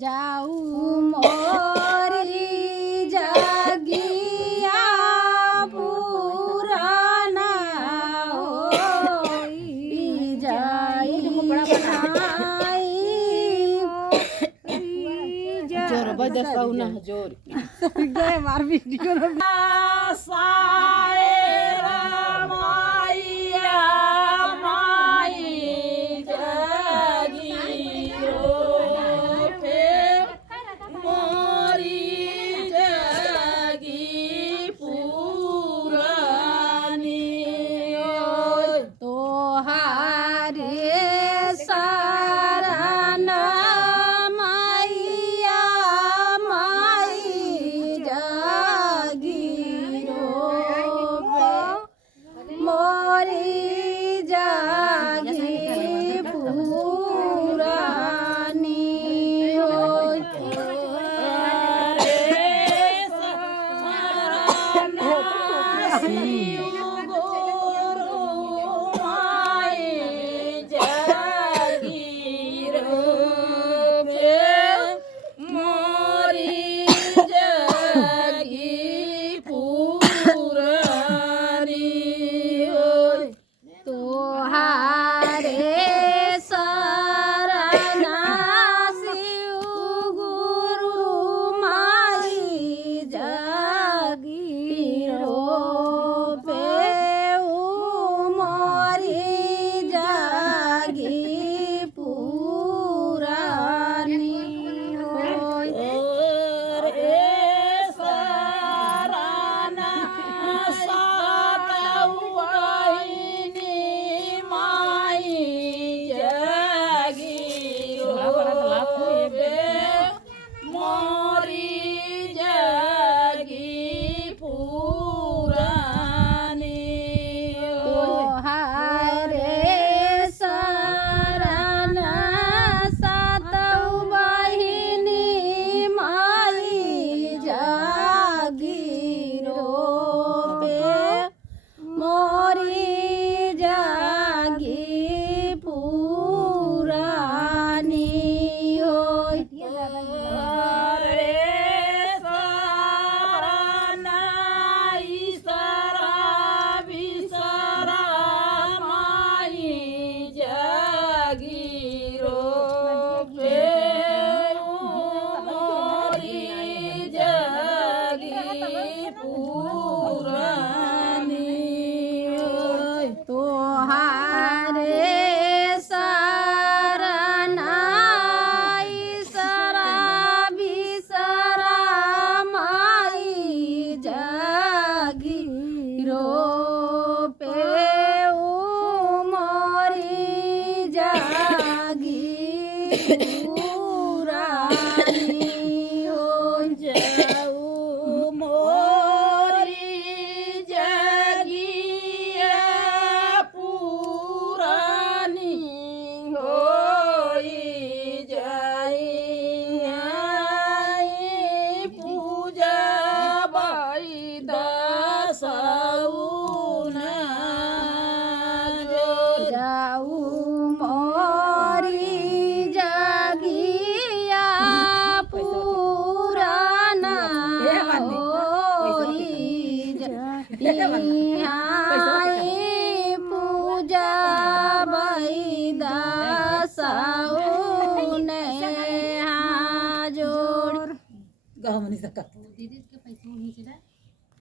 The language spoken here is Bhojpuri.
जाऊ मोरी जागिया पुराना होई जाई जोर बजा साउना जोर गए मार वीडियो साए रामाया माई जागिरो पे मोरी जागी पुरानी तोहारे साराना माइया माई जागिरो मोरी जागी पुरानी तोहारे शरणा शिव गुरु माई जागिरो पे मोरी जागी पुरानी तोहारे शरणा सातौ बहिनी माई जागिरो पे मोरी जागी पुरानी होय तोहारे शरणा ईशरा बिसरा माई जागिरो पे मोरी जागी पुरानी हो जाऊ मोरी जागिया पुरानी होई जाई पूजा बाई दसौना जाऊ मोरी जागिया पुराना होई जाई पूजा बाई दसौने जोड़ गाँव में नहीं सकता दीदी के पैसे नहीं चला